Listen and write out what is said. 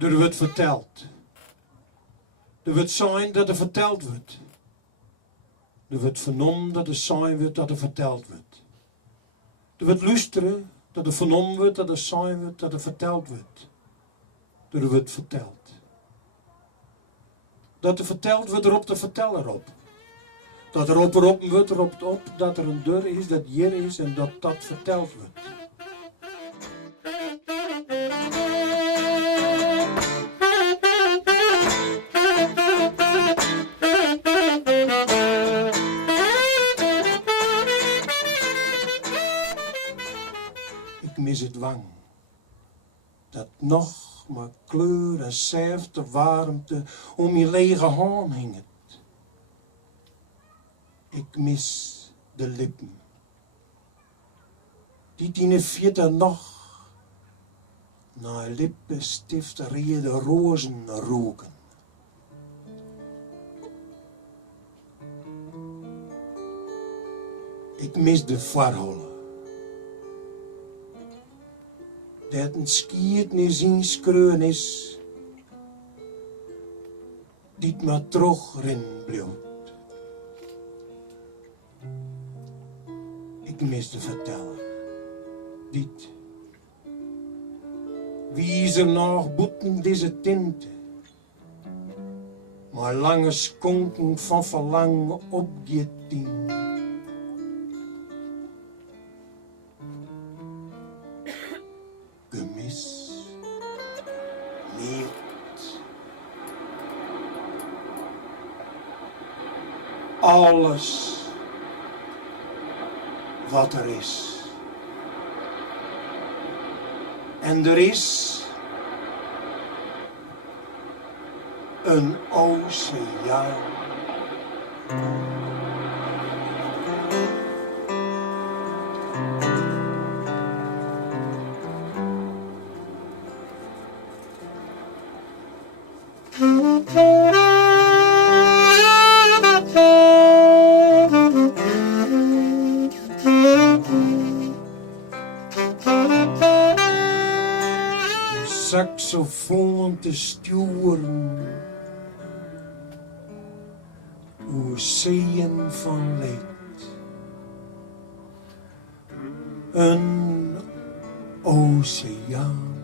Er wordt verteld. Er wordt zijn dat er verteld wordt. Er wordt vernomen dat er zijn wordt dat er verteld wordt. Er wordt luisteren dat er vernomen wordt dat er zijn wordt dat er verteld wordt. Er wordt verteld. Dat er verteld wordt, roept de verteller op. Dat er opgeroepen wordt, roept op dat er een deur is, dat hier is en dat dat verteld wordt. Ik mis het wang. Dat nog maar kleur en zerfte warmte om je lege haan hinget. Ik mis de lippen. Die in de vierde nog naar lippenstift rede rozen roken. Ik mis de varholen. Dat een skiert niet zien skreun is, die het maar terug rin bloedt. Ik mis de verteller. Dit. Wie is er nog boeten deze tinten? Maar lange skonken van verlangen opgetien. Gemis. Niet. Alles wat er is. En er is een oceaan. Saxofoon te sturen, oceaan van leed. Een oceaan.